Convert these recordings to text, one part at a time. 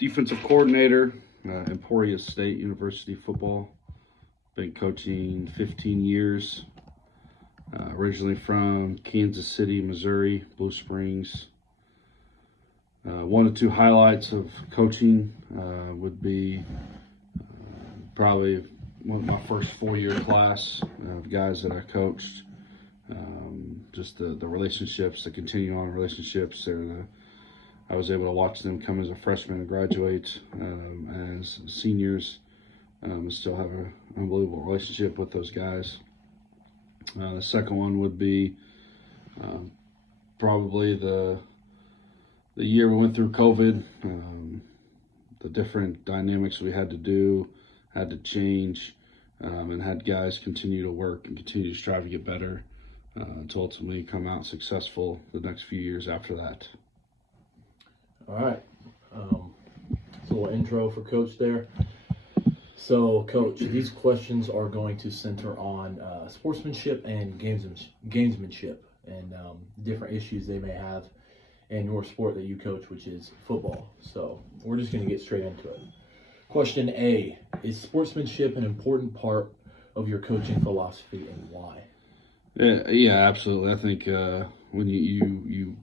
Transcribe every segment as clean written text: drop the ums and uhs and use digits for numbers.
defensive coordinator, Emporia State University football. Been coaching 15 years. Originally from Kansas City, Missouri, Blue Springs. One or two highlights of coaching would be probably my first 4-year class of guys that I coached. Just the relationships, the continuing on relationships. I was able to watch them come as a freshman and graduate as seniors. Still have an unbelievable relationship with those guys. The second one would be probably the year we went through COVID. The different dynamics we had to change, and had guys continue to work and continue to strive to get better to ultimately come out successful the next few years after that. All right. It's a little intro for Coach there. So, Coach, these questions are going to center on sportsmanship and gamesmanship and different issues they may have in your sport that you coach, which is football. So, we're just going to get straight into it. Question A, is sportsmanship an important part of your coaching philosophy and why? Yeah, absolutely. I think when you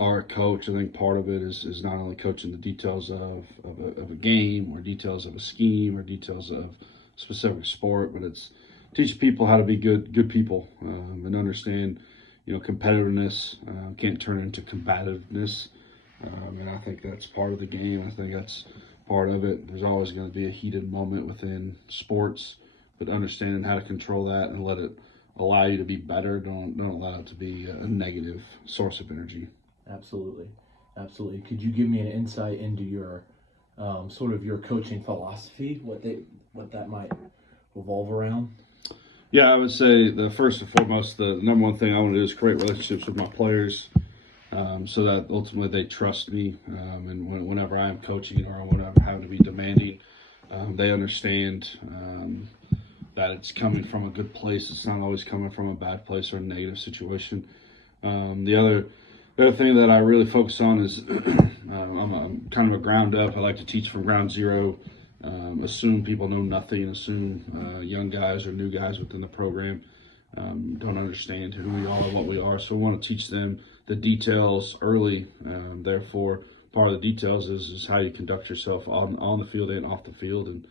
are a coach, I think part of it is not only coaching the details of a game or details of a scheme or details of specific sport, but it's teaching people how to be good people and understand, competitiveness can't turn into combativeness. And I think that's part of the game. I think that's part of it. There's always going to be a heated moment within sports, but understanding how to control that and let it allow you to be better. Don't allow it to be a negative source of energy. Absolutely. Could you give me an insight into your sort of your coaching philosophy, what that might revolve around? Yeah, I would say the first and foremost, the number one thing I want to do is create relationships with my players, so that ultimately they trust me, and whenever I am coaching or whenever I have to be demanding, they understand that it's coming from a good place. It's not always coming from a bad place or a negative situation. The other thing that I really focus on is I'm kind of a ground up. I like to teach from ground zero. Assume people know nothing. Assume young guys or new guys within the program don't understand who we are, what we are. So we want to teach them the details early. Therefore, part of the details is how you conduct yourself on the field and off the field. And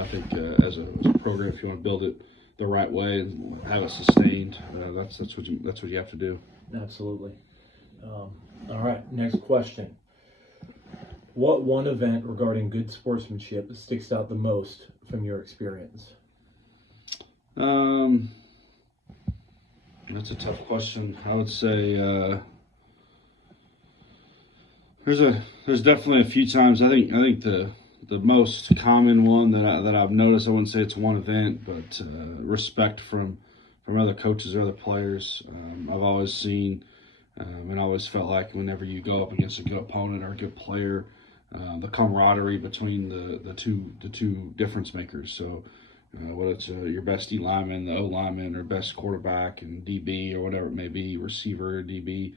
I think as a program, if you want to build it the right way and have it sustained, that's what you have to do. Absolutely. All right, next question. What one event regarding good sportsmanship sticks out the most from your experience? That's a tough question. I would say there's definitely a few times. I think the most common one that I've noticed, I wouldn't say it's one event, but respect from other coaches or other players. I've always seen and I always felt like whenever you go up against a good opponent or a good player, the camaraderie between the two difference makers. So whether it's your best D lineman, the O lineman, or best quarterback and DB or whatever it may be, receiver or DB,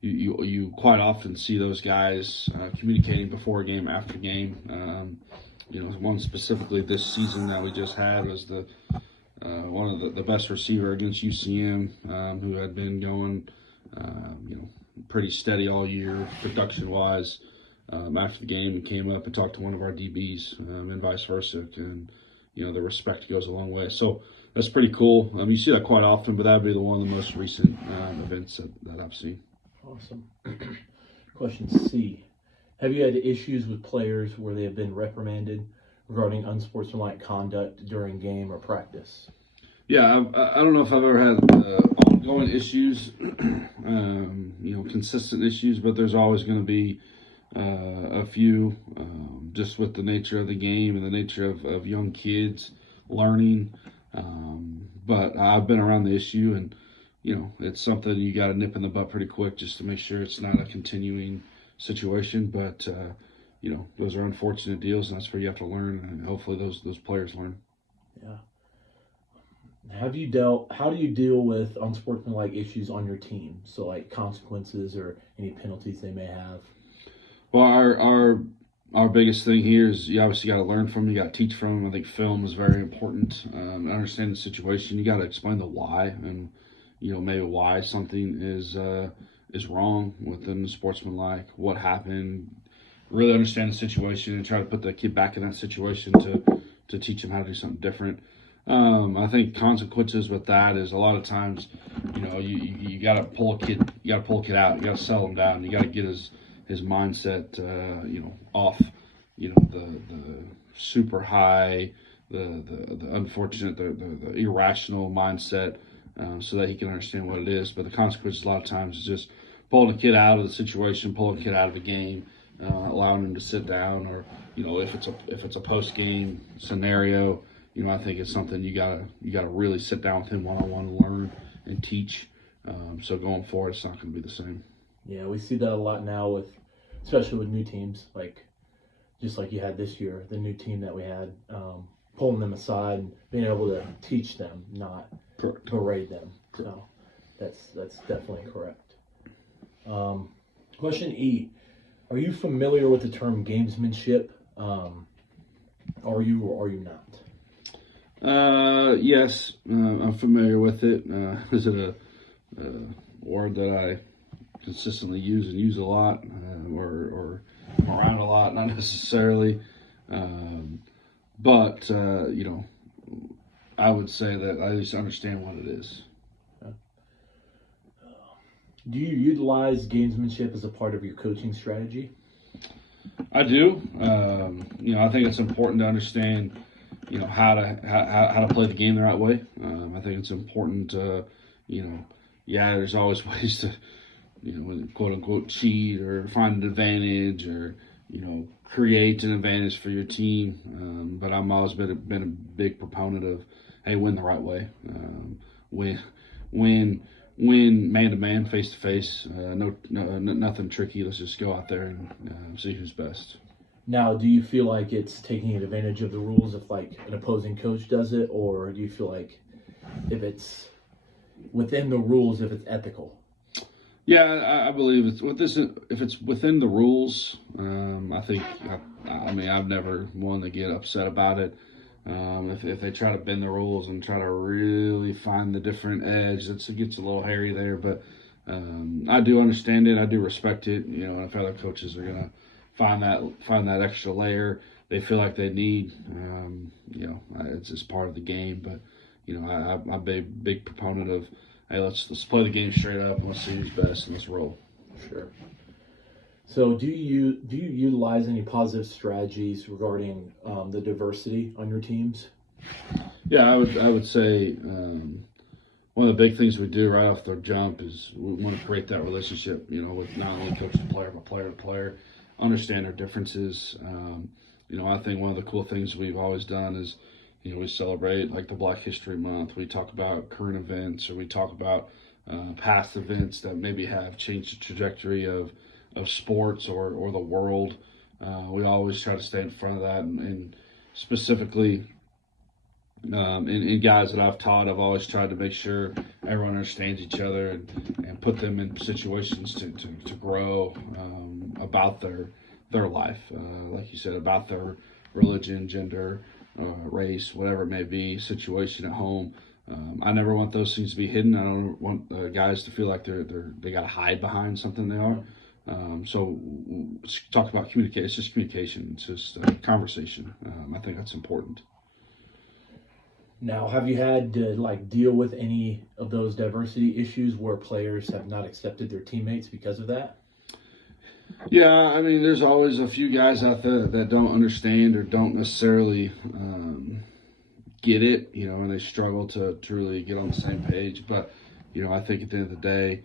you quite often see those guys communicating before a game, after game. One specifically this season that we just had was one of the best receiver against UCM, who had been going, pretty steady all year, production-wise. After the game, he came up and talked to one of our DBs, and vice versa, and the respect goes a long way. So that's pretty cool. You see that quite often, but that'd be one of the most recent events that I've seen. Awesome. Question C: have you had issues with players where they have been reprimanded regarding unsportsmanlike conduct during game or practice? Yeah, I don't know if I've ever had ongoing issues, consistent issues, but there's always going to be a few, just with the nature of the game and the nature of young kids learning. But I've been around the issue, and it's something you got to nip in the butt pretty quick just to make sure it's not a continuing situation. But those are unfortunate deals, and that's where you have to learn, and hopefully those players learn. Yeah. How do you deal with unsportsmanlike issues on your team? So like consequences or any penalties they may have? Well, our our biggest thing here is you obviously got to learn from them. You got to teach from them. I think film is very important. Understand the situation. You got to explain the why and maybe why something is wrong within the sportsmanlike. What happened? Really understand the situation and try to put the kid back in that situation to teach them how to do something different. I think consequences with that is a lot of times, you got to pull a kid. You got to pull a kid out. You got to settle him down. You got to get his mindset, off, the super high, the unfortunate, the irrational mindset, so that he can understand what it is. But the consequences a lot of times is just pulling a kid out of the situation, pulling a kid out of the game, allowing him to sit down, or if it's a post game scenario, I think it's something you gotta really sit down with him one on one, learn and teach. So going forward, it's not going to be the same. Yeah, we see that a lot now especially with new teams, just like you had this year, the new team that we had, pulling them aside and being able to teach them, not Correct. berate them. So that's definitely correct. Question E: are you familiar with the term gamesmanship? Are you or are you not? Yes, I'm familiar with it. Is it a word that I consistently use a lot, or around a lot? Not necessarily, but I would say that I at least understand what it is. Do you utilize gamesmanship as a part of your coaching strategy? I do. I think it's important to understand, how to play the game the right way. I think it's important to, there's always ways to, quote unquote cheat or find an advantage or, create an advantage for your team. But I've always been a big proponent of, hey, win the right way. Win man to man, face to face. Nothing tricky. Let's just go out there and see who's best. Now, do you feel like it's taking advantage of the rules if an opposing coach does it, or do you feel like if it's within the rules, if it's ethical? Yeah, I believe if it's within the rules. I think I've never one to get upset about it. If they try to bend the rules and try to really find the different edge, it gets a little hairy there. But I do understand it. I do respect it. If other coaches are gonna find that extra layer they feel like they need, it's just part of the game. But I'm a big proponent of, hey, let's play the game straight up. Let's see who's best and let's roll. Sure. So, do you utilize any positive strategies regarding the diversity on your teams? Yeah, I would say one of the big things we do right off the jump is we want to create that relationship, with not only coach to player but player to player, understand their differences. I think one of the cool things we've always done is, we celebrate like the Black History Month. We talk about current events, or we talk about past events that maybe have changed the trajectory of sports or the world. We always try to stay in front of that, and specifically in guys that I've taught, I've always tried to make sure everyone understands each other and put them in situations to grow about their life, like you said, about their religion, gender, race, whatever it may be, situation at home. I never want those things to be hidden. I don't want guys to feel like they got to hide behind something they are. So let's talk about communication. It's just communication. It's just conversation. I think that's important. Now, have you had to deal with any of those diversity issues where players have not accepted their teammates because of that? Yeah, there's always a few guys out there that don't understand or don't necessarily get it, and they struggle to truly get on the same page. But, I think at the end of the day,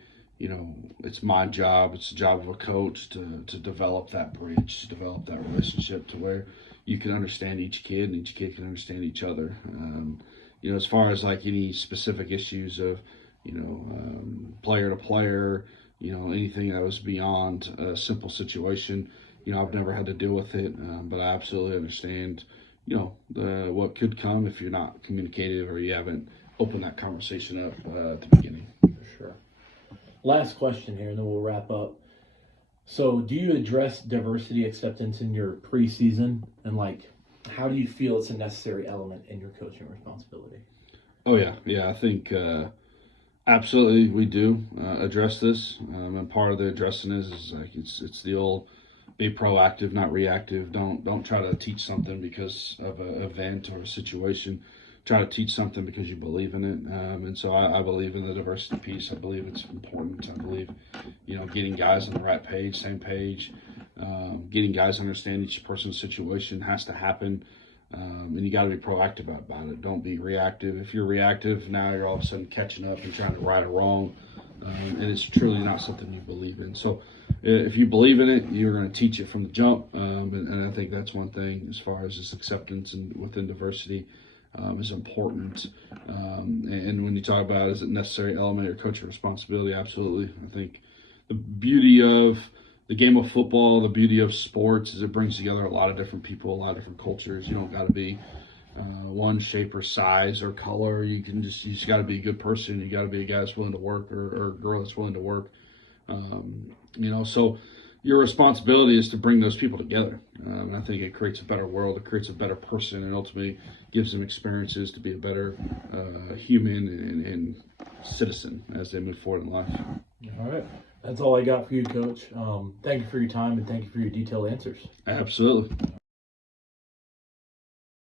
it's my job, it's the job of a coach to develop that bridge, to develop that relationship to where you can understand each kid and each kid can understand each other. As far as any specific issues of, player to player, anything that was beyond a simple situation, I've never had to deal with it, but I absolutely understand, what could come if you're not communicative or you haven't opened that conversation up at the beginning. For sure. Last question here, and then we'll wrap up. So, do you address diversity acceptance in your preseason, and how do you feel it's a necessary element in your coaching responsibility? Oh yeah. I think absolutely we do address this, and part of the addressing is like it's the old be proactive, not reactive. Don't try to teach something because of an event or a situation. Try to teach something because you believe in it. And so I believe in the diversity piece. I believe it's important. I believe, getting guys on the right page, same page, getting guys to understand each person's situation has to happen. And you got to be proactive about it. Don't be reactive. If you're reactive, now you're all of a sudden catching up and trying to right a wrong, and it's truly not something you believe in. So, if you believe in it, you're going to teach it from the jump, and I think that's one thing as far as this acceptance and within diversity is important. And when you talk about is it necessary element or coaching responsibility, absolutely. I think the beauty of the game of football, the beauty of sports is it brings together a lot of different people, a lot of different cultures. You don't got to be one shape or size or color. You just got to be a good person. You got to be a guy that's willing to work or a girl that's willing to work. So your responsibility is to bring those people together. And I think it creates a better world. It creates a better person, and ultimately gives them experiences to be a better human and citizen as they move forward in life. All right. That's all I got for you, Coach. Thank you for your time and thank you for your detailed answers. Absolutely.